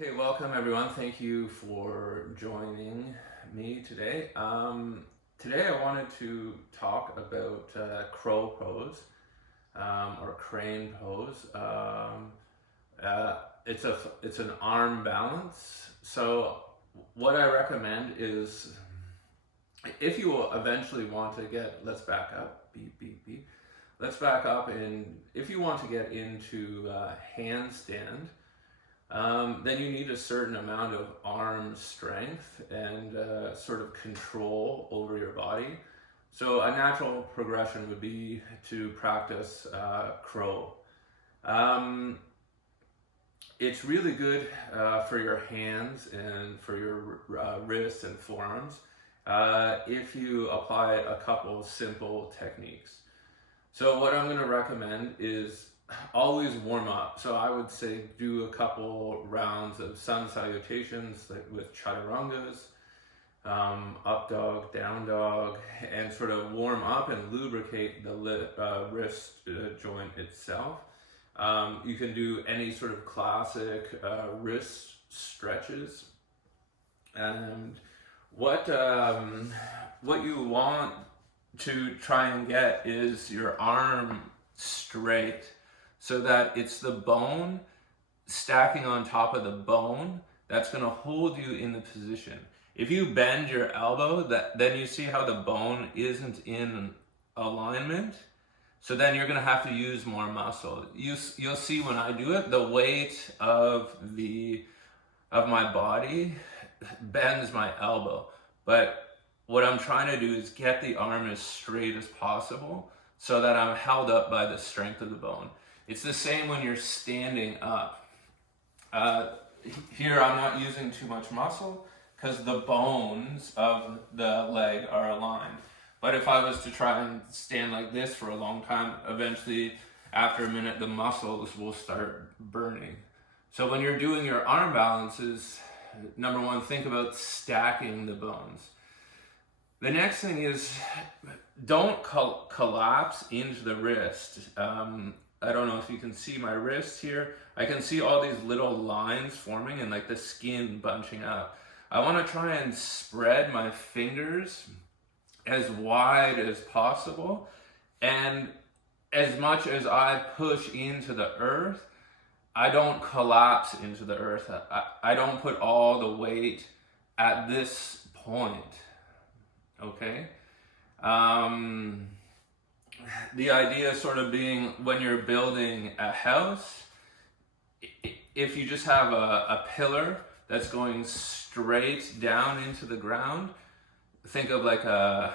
Okay, welcome everyone. Thank you for joining me today. Today I wanted to talk about crow pose or crane pose. It's an arm balance. So what I recommend is if you will eventually want to get, let's back up, beep beep beep. Let's back up, and if you want to get into handstand. Then you need a certain amount of arm strength and sort of control over your body. So a natural progression would be to practice crow. Um, it's really good for your hands and for your wrists and forearms if you apply a couple simple techniques. So what I'm going to recommend is always warm up. So I would say do a couple rounds of sun salutations like with chaturangas, up dog, down dog, and sort of warm up and lubricate the wrist joint itself. You can do any sort of classic wrist stretches. And what you want to try and get is your arm straight so that it's the bone stacking on top of the bone that's going to hold you in the position. If you bend your elbow, then you see how the bone isn't in alignment. So then you're going to have to use more muscle. You'll see when I do it, the weight of my body bends my elbow. But what I'm trying to do is get the arm as straight as possible so that I'm held up by the strength of the bone. It's the same when you're standing up. Here I'm not using too much muscle because the bones of the leg are aligned. But if I was to try and stand like this for a long time, eventually after a minute the muscles will start burning. So when you're doing your arm balances, number one, think about stacking the bones. The next thing is don't collapse into the wrist. I don't know if you can see my wrist here. I can see all these little lines forming and like the skin bunching up. I want to try and spread my fingers as wide as possible, and as much as I push into the earth, I don't collapse into the earth. I don't put all the weight at this point. Okay? The idea sort of being when you're building a house, if you just have a pillar that's going straight down into the ground, think of like a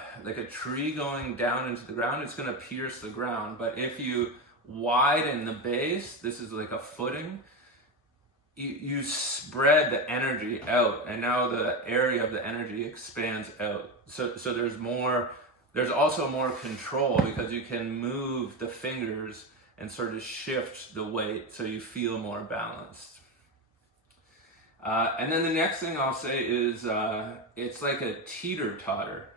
tree going down into the ground, it's going to pierce the ground. But if you widen the base, this is like a footing, you spread the energy out, and now the area of the energy expands out. So there's also more control because you can move the fingers and sort of shift the weight so you feel more balanced. And then the next thing I'll say is it's like a teeter-totter.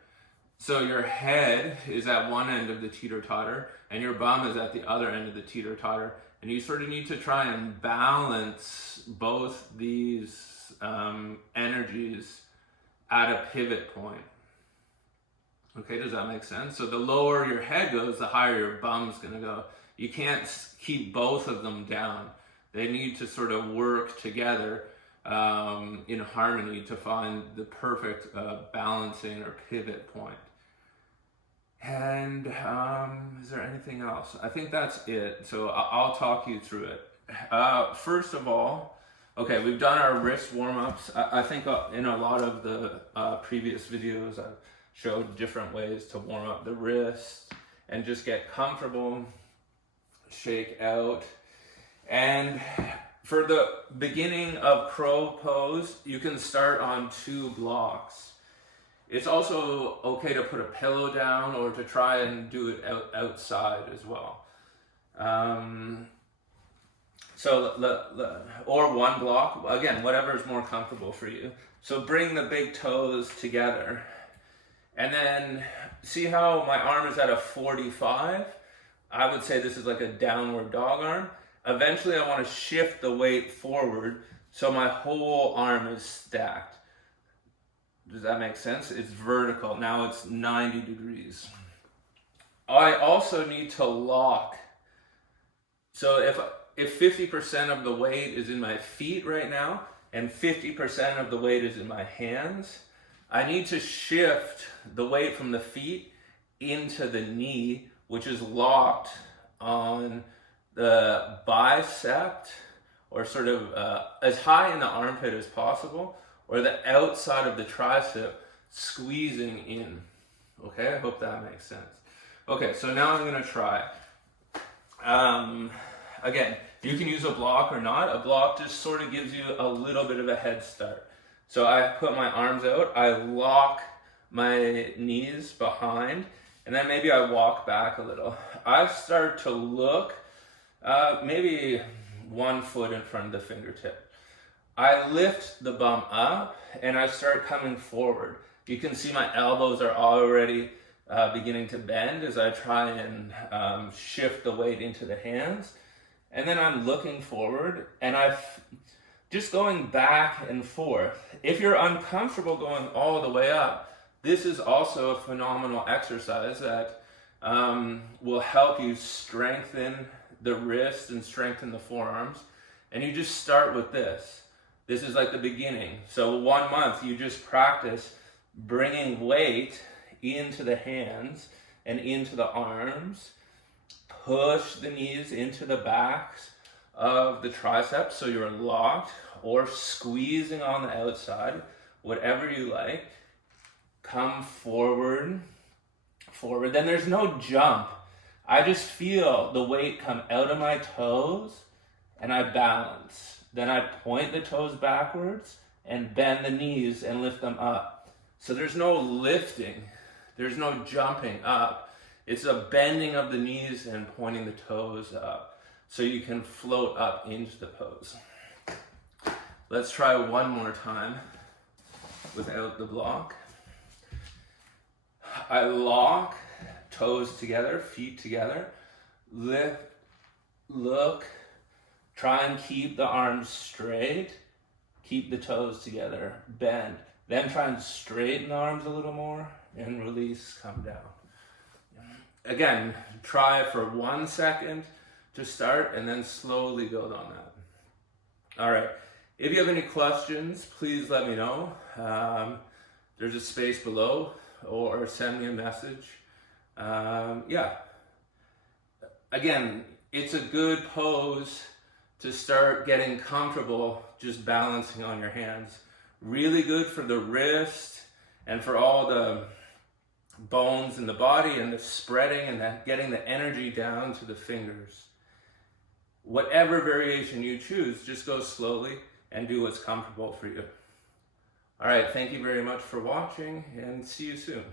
So your head is at one end of the teeter-totter and your bum is at the other end of the teeter-totter. And you sort of need to try and balance both these energies at a pivot point. Okay, does that make sense? So the lower your head goes, the higher your bum's gonna go. You can't keep both of them down. They need to sort of work together in harmony to find the perfect balancing or pivot point. And is there anything else? I think that's it. So I'll talk you through it. First of all, okay, we've done our wrist warm-ups. I think in a lot of the previous videos I've showed different ways to warm up the wrist and just get comfortable, shake out. And for the beginning of crow pose, you can start on 2 blocks. It's also okay to put a pillow down or to try and do it outside as well. Or 1 block, again, whatever is more comfortable for you. So bring the big toes together. And then see how my arm is at a 45? I would say this is like a downward dog arm. Eventually I want to shift the weight forward So my whole arm is stacked. Does that make sense? It's vertical. Now it's 90 degrees. I also need to lock. So if 50% of the weight is in my feet right now and 50% of the weight is in my hands, I need to shift the weight from the feet into the knee, which is locked on the bicep, or sort of as high in the armpit as possible, or the outside of the tricep, squeezing in. Okay, I hope that makes sense. Okay, so now I'm gonna try. Again, you can use a block or not. A block just sort of gives you a little bit of a head start. So I put my arms out, I lock my knees behind, and then maybe I walk back a little. I start to look maybe 1 foot in front of the fingertip. I lift the bum up and I start coming forward. You can see my elbows are already beginning to bend as I try and shift the weight into the hands. And then I'm looking forward and just going back and forth. If you're uncomfortable going all the way up, this is also a phenomenal exercise that will help you strengthen the wrist and strengthen the forearms. And you just start with this. This is like the beginning. So 1 month, you just practice bringing weight into the hands and into the arms. Push the knees into the backs of the triceps so you're locked, or squeezing on the outside, whatever you like. Come forward, forward. Then there's no jump. I just feel the weight come out of my toes and I balance. Then I point the toes backwards and bend the knees and lift them up. So there's no lifting. There's no jumping up. It's a bending of the knees and pointing the toes up so you can float up into the pose. Let's try one more time without the block. I lock, toes together, feet together, lift, look, try and keep the arms straight, keep the toes together, bend. Then try and straighten the arms a little more and release, come down. Again, try for 1 second to start and then slowly build on that. All right, if you have any questions, please let me know. There's a space below, or send me a message. Yeah. Again, it's a good pose to start getting comfortable just balancing on your hands. Really good for the wrist and for all the bones in the body and the spreading and getting the energy down to the fingers. Whatever variation you choose, just go slowly and do what's comfortable for you. All right, thank you very much for watching and see you soon.